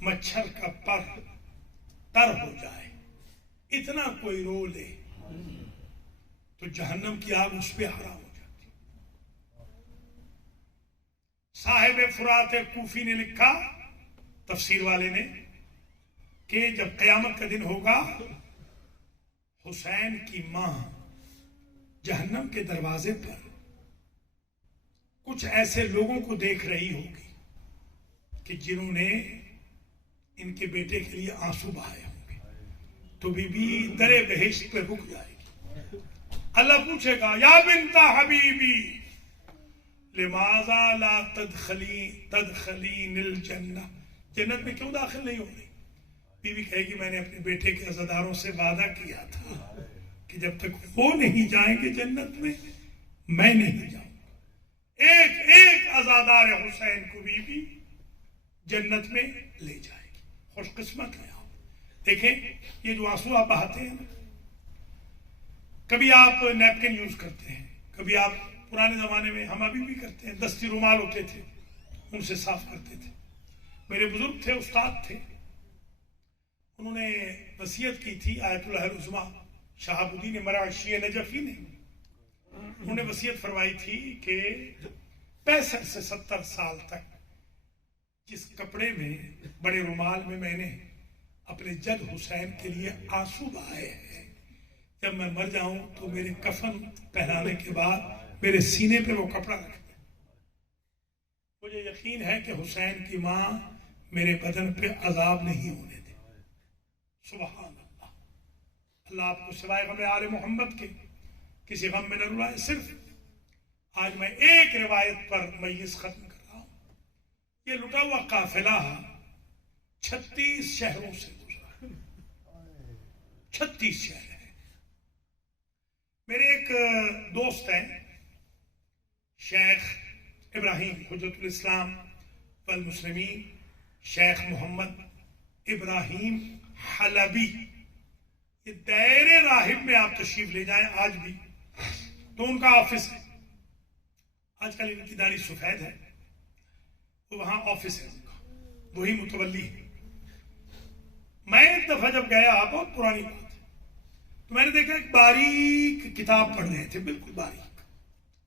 مچھر کا پر تر ہو جائے، اتنا کوئی رو لے تو جہنم کی آگ اس پہ حرام ہو جاتی۔ صاحب فرات کوفی نے لکھا، تفسیر والے نے، کہ جب قیامت کا دن ہوگا حسین کی ماں جہنم کے دروازے پر کچھ ایسے لوگوں کو دیکھ رہی ہوگی کہ جنہوں نے ان کے بیٹے کے لیے آنسو بہائے ہوں گے، تو بی بی در بہشت پہ رک جائے گی۔ اللہ پوچھے گا یا بنت حبیبی لماذا لا تدخلین الجنہ، جنت میں کیوں داخل نہیں ہو رہی؟ بی بی کہے گی میں نے اپنے بیٹے کے عزاداروں سے وعدہ کیا تھا کہ جب تک وہ نہیں جائیں گے جنت میں نہیں جاؤں گا۔ ایک ایک عزادار حسین کو بی بی جنت میں لے جائے گی۔ خوش قسمت ہے آپ۔ دیکھیں یہ جو آنسو آپ بہاتے ہیں نا، کبھی آپ نیپکن یوز کرتے ہیں، کبھی آپ پرانے زمانے میں، ہم ابھی بھی کرتے ہیں، دستی رومال ہوتے تھے ان سے صاف کرتے تھے۔ میرے بزرگ تھے، استاد تھے، انہوں نے وصیت کی تھی، آیت اللہ العظمیٰ شہاب الدین مراعشی نجفی نے، انہوں نے وصیت فرمائی تھی کہ 65 سے 70 سال تک جس کپڑے میں، بڑے رومال میں نے اپنے جد حسین کے لیے آنسو بہائے ہیں، جب میں مر جاؤں تو میرے کفن پہنانے کے بعد میرے سینے پہ وہ کپڑا رکھ دیں۔ مجھے یقین ہے کہ حسین کی ماں میرے بدن پہ عذاب نہیں ہونے دے۔ سبحان اللہ۔ اللہ آپ کو سوائے غم آل محمد کے کسی غم میں نہ رلائے۔ صرف آج میں ایک روایت پر میز ختم کر رہا ہوں۔ یہ لٹا ہوا قافلہ 36 شہروں سے گزرا، 36 شہر ہیں۔ میرے ایک دوست ہیں شیخ ابراہیم حجت الاسلام والمسلمین، شیخ محمد ابراہیم حلبی، یہ دائر راہب میں آپ تشریف لے جائیں آج بھی تو ان کا آفس ہے، آج کل ان کی داڑھی سفید ہے، وہ وہاں آفس ہے ان کا، وہی متولی ہے۔ میں ایک دفعہ جب گیا، بہت پرانی بات ہے، تو میں نے دیکھا ایک باریک کتاب پڑھ رہے تھے، بالکل باریک،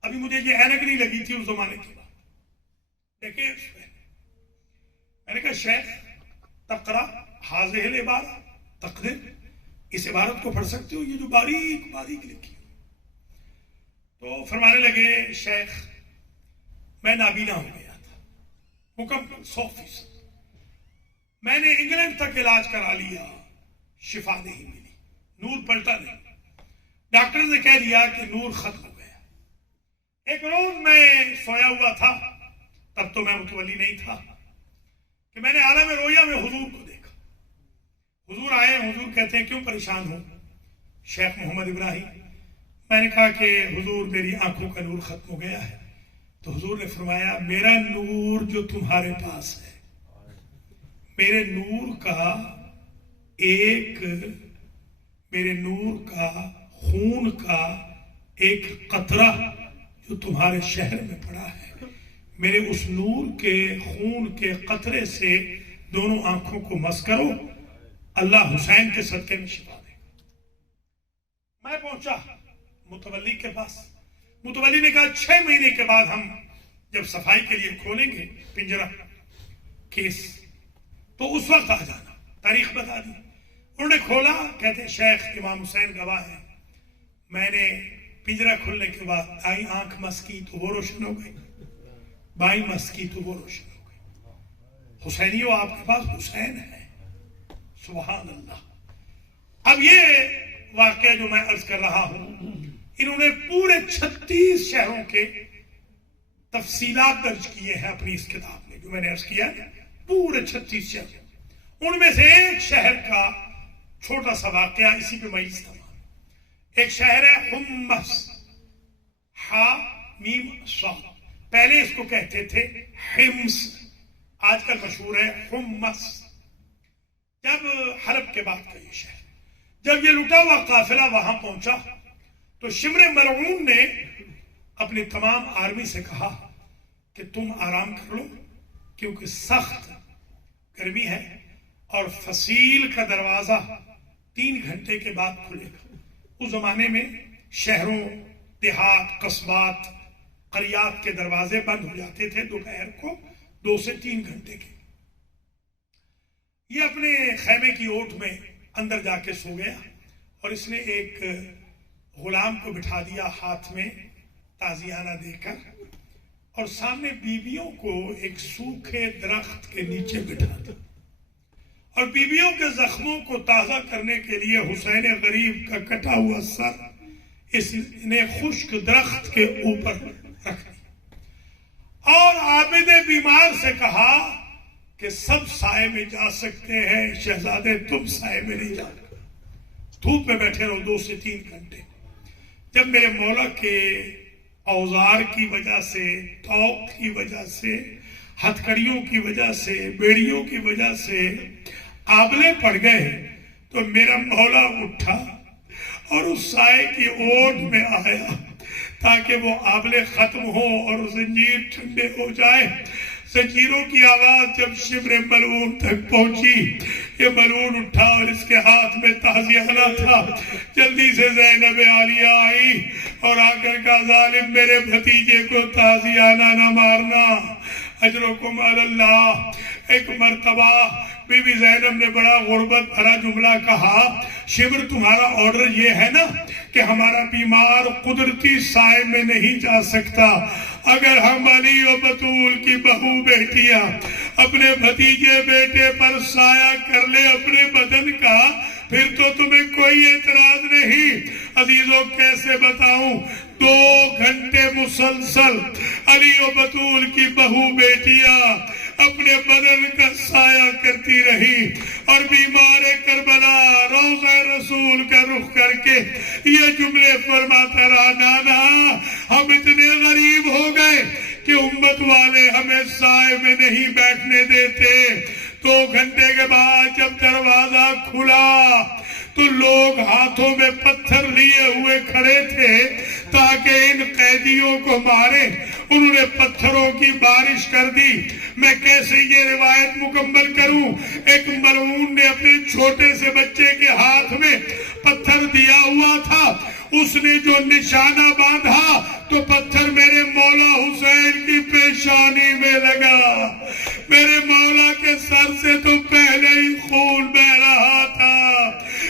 ابھی مجھے یہ اینک نہیں لگی تھی اس زمانے کی بات، دیکھیں اس میں میں نے کہا شیخ تقرا حاضر العبارہ تقدر، اس عبارت کو پڑھ سکتے ہو، یہ جو باریک باریک لکھی؟ تو فرمانے لگے شیخ میں نابینا ہو گیا تھا مکمل 100%، میں نے انگلینڈ تک علاج کرا لیا، شفا نہیں ملی، نور پلٹا نہیں، ڈاکٹر نے کہہ دیا کہ نور ختم ہو گیا۔ ایک روز میں سویا ہوا تھا، تب تو میں متولی نہیں تھا، کہ میں نے عالم رویا میں حضور کو دیکھا۔ حضور آئے، حضور کہتے ہیں کیوں پریشان ہو شیخ محمد ابراہیم؟ میں نے کہا کہ حضور میری آنکھوں کا نور ختم ہو گیا ہے۔ تو حضور نے فرمایا میرا نور جو تمہارے پاس ہے، میرے نور کا خون کا ایک قطرہ جو تمہارے شہر میں پڑا ہے، میرے اس نور کے خون کے قطرے سے دونوں آنکھوں کو مس کرو، اللہ حسین کے صدقے میں شفا دے گا۔ میں پہنچا متولی کے پاس، متولی نے کہا 6 مہینے کے بعد ہم جب صفائی کے لیے کھولیں گے پنجرہ کیس، تو اس وقت آ جانا، تاریخ بتا دی۔ انہوں نے کھولا، کہتے شیخ امام حسین گواہ ہیں، میں نے پنجرہ کھلنے کے بعد دائیں آنکھ مس کی تو وہ روشن ہو گئی، بائیں مس کی تو وہ روشن ہو گئی۔ حسینیوں آپ کے پاس حسین ہے، سبحان اللہ۔ اب یہ واقعہ جو میں عرض کر رہا ہوں، انہوں نے پورے 36 شہروں کے تفصیلات درج کیے ہیں اپنی اس کتاب میں، جو میں نے عرض کیا پورے 36 شہر، ان میں سے ایک شہر کا چھوٹا سا واقعہ اسی پہ میں تمام۔ ایک شہر ہے حمص، ہا میم صاد، پہلے اس کو کہتے تھے حمص، آج کل مشہور ہے حمص۔ جب حلب کے بعد کا یہ شہر، جب یہ لٹا ہوا قافلہ وہاں پہنچا تو شمر ملعون نے اپنی تمام آرمی سے کہا کہ تم آرام کر لو، کیونکہ سخت گرمی ہے اور فصیل کا دروازہ 3 گھنٹے کے بعد کھلے گا۔ اس زمانے میں شہروں، دیہات، قصبات، قریات کے دروازے بند ہو جاتے تھے دوپہر کو 2 سے 3 گھنٹے کے۔ یہ اپنے خیمے کی اوٹ میں اندر جا کے سو گیا اور اس نے ایک غلام کو بٹھا دیا ہاتھ میں تازیانہ دے کر، اور سامنے بیویوں کو ایک سوکھے درخت کے نیچے بٹھا دیا، اور بیویوں کے زخموں کو تازہ کرنے کے لیے حسین غریب کا کٹا ہوا سر اس نے خشک درخت کے اوپر رکھ دیا، اور عابد بیمار سے کہا کہ سب سائے میں جا سکتے ہیں، شہزادے تم سائے میں نہیں جا سکتے، دھوپ میں بیٹھے رہو 2 سے 3 گھنٹے۔ جب میرے مولا کے اوزار کی وجہ سے، توق کی وجہ سے، ہتھکڑیوں کی وجہ سے، بیڑیوں کی وجہ سے آبلے پڑ گئے تو میرا مولا اٹھا اور اس سائے کی اوٹ میں آیا تاکہ وہ آبلے ختم ہو اور زنجیر ٹھنڈے ہو جائے۔ زنجیروں کی آواز جب شمر ملعون تک پہنچی، یہ ملعون اٹھا اور اس کے ہاتھ میں تازیانہ تھا، جلدی سے زینب عالیہ آئی اور آ کر کہا ظالم میرے بھتیجے کو تازیانہ نہ مارنا، اجرکم علی اللہ۔ ایک مرتبہ بی بی زینب نے بڑا غربت بھرا جملہ کہا، شمر تمہارا آرڈر یہ ہے نا کہ ہمارا بیمار قدرتی سائے میں نہیں جا سکتا، اگر ہم علی و بطول کی بہو بیٹیاں اپنے بھتیجے بیٹے پر سایہ کر لے اپنے بدن کا، پھر تو تمہیں کوئی اعتراض نہیں۔ عزیزوں کیسے بتاؤں، 2 گھنٹے مسلسل علی و بطول کی بہو بیٹیاں اپنے بدن کا سایہ کرتی رہی، اور بیمار کربلا روضہ رسول کا رخ کر کے یہ جملے فرماتا رہا، نانا ہم اتنے غریب ہو گئے کہ امت والے ہمیں سائے میں نہیں بیٹھنے دیتے۔ 2 گھنٹے کے بعد جب دروازہ کھلا تو لوگ ہاتھوں میں پتھر لیے ہوئے کھڑے تھے تاکہ ان قیدیوں کو مارے، انہوں نے پتھروں کی بارش کر دی۔ میں کیسے یہ روایت مکمل کروں، ایک ملعون نے اپنے چھوٹے سے بچے کے ہاتھ میں پتھر دیا ہوا تھا، اس نے جو نشانہ باندھا تو پتھر میرے مولا حسین کی پیشانی میں لگا، میرے مولا کے سر سے تو پہلے ہی خون بہ رہا تھا۔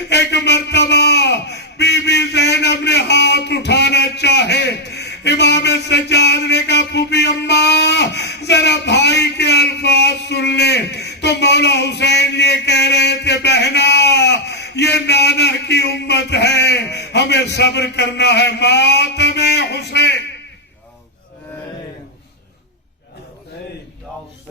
ایک مرتبہ بی بی زینب نے ہاتھ اٹھانا چاہے، امام سجاد نے کہا پھوپھی اماں ذرا بھائی کے الفاظ سن لے، تو مولا حسین یہ کہہ رہے تھے بہنا یہ نانا کی امت ہے، ہمیں صبر کرنا ہے، ماتم حسین